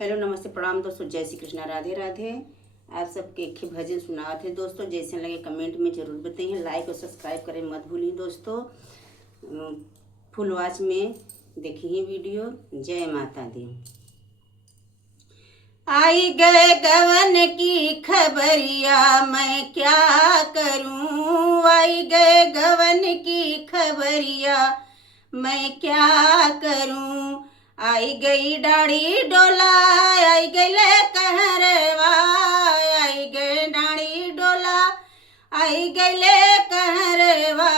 Hello नमस्ते प्रणाम दोस्तों, जय श्री कृष्णा, राधे राधे। आप सबके एक ही भजन सुना थे दोस्तों। जैसे लगे कमेंट में जरूर बताइए, लाइक और सब्सक्राइब करें मत भूलिए दोस्तों। फुल वॉच में देखिए वीडियो। जय माता दी। आई गए गवन की खबरिया, मैं क्या करूं। आई गए गवन की खबरिया, मैं क्या करूं। आई गई डाड़ी डोला, आई गए कहरवा, आई गए डाड़ी डोला, आई गए कहरवा,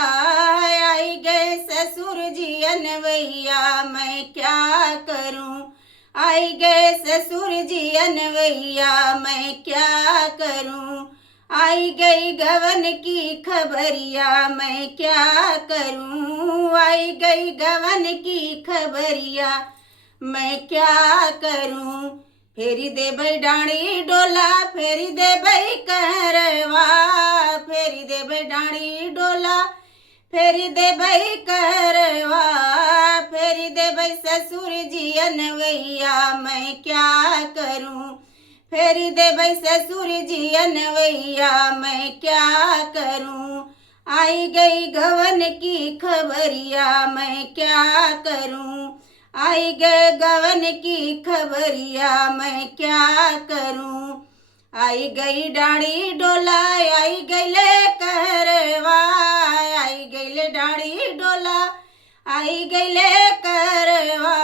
आई गए ससुर जी अनवैया, मैं क्या करूं। आई गए ससुर जी अनवैया, मैं क्या करूं। आई गई गवन की खबरिया, मैं क्या करूं। आई गई गवन की खबरिया, मैं क्या करूं। फेरी दे बई डाणी डोला, फेरी दे बई कहरवा, फेरी दे बई डाणी डोला, फेरी दे बई कहरवा, फेरी दे बई ससुर जी अनवैया, मैं क्या करूं। फेरी दे बई ससुर जी अनवैया, मैं क्या करूं। आई गई गवन की खबरिया, मैं क्या करूं। आई गए गवन की खबरिया, मैं क्या करूं। आई गई डाड़ी डोला, आई गईले कहरवा, आई गईले डाड़ी डोला, आई गईले कहरवा,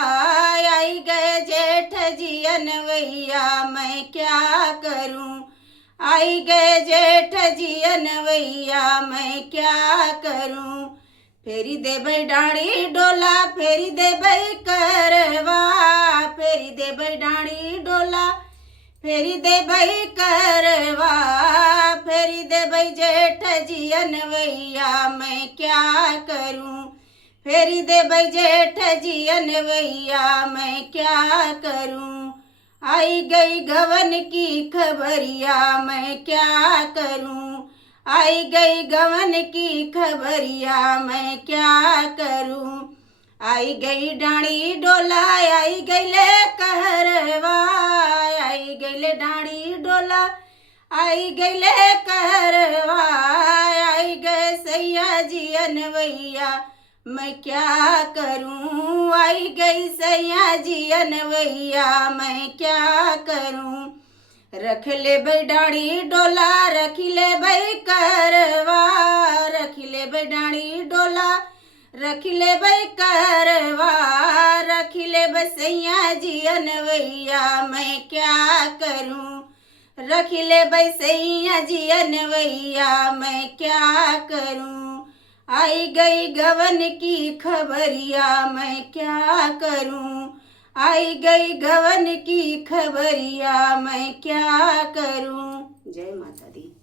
आई गए जेठ जी अनवैया, मैं क्या करूं। आई गए जेठ जी अनवैया, मैं क्या करूं। फेरी दे बई डाणी डोला, फेरी दे बई कहरवा, फेरी दे बई डाणी डोला, फेरी दे बई कहरवा, फेरी दे बई जेठ जी अनवैया, मैं क्या करूं। फेरी दे बई जेठ जी अनवैया, मैं क्या करूं। आई गई गवन की खबरिया, मैं क्या करूं। आई गई गवन की खबरिया, मैं क्या करूं। आई गई डाणी डोला, आई गईले कहरवा, आई गईले डाणी डोला, आई गईले कहरवा, आई गए सैया जी अनवैया, मैं क्या करूं। आई गई सैया जी अनवैया, मैं क्या करूं। रख ले बई डाणी डोला, रख ले बई कहरवा, रख ले बई डाणी डोला, रख ले बई कहरवा, रख ले बसैया जी अनवैया, मैं क्या करूं। रख ले बसैया जी अनवैया, मैं क्या करूं। आई गई गवन की खबरिया, मैं क्या करूं। आई गई गवन की खबरिया, मैं क्या करूं। जय माता दी।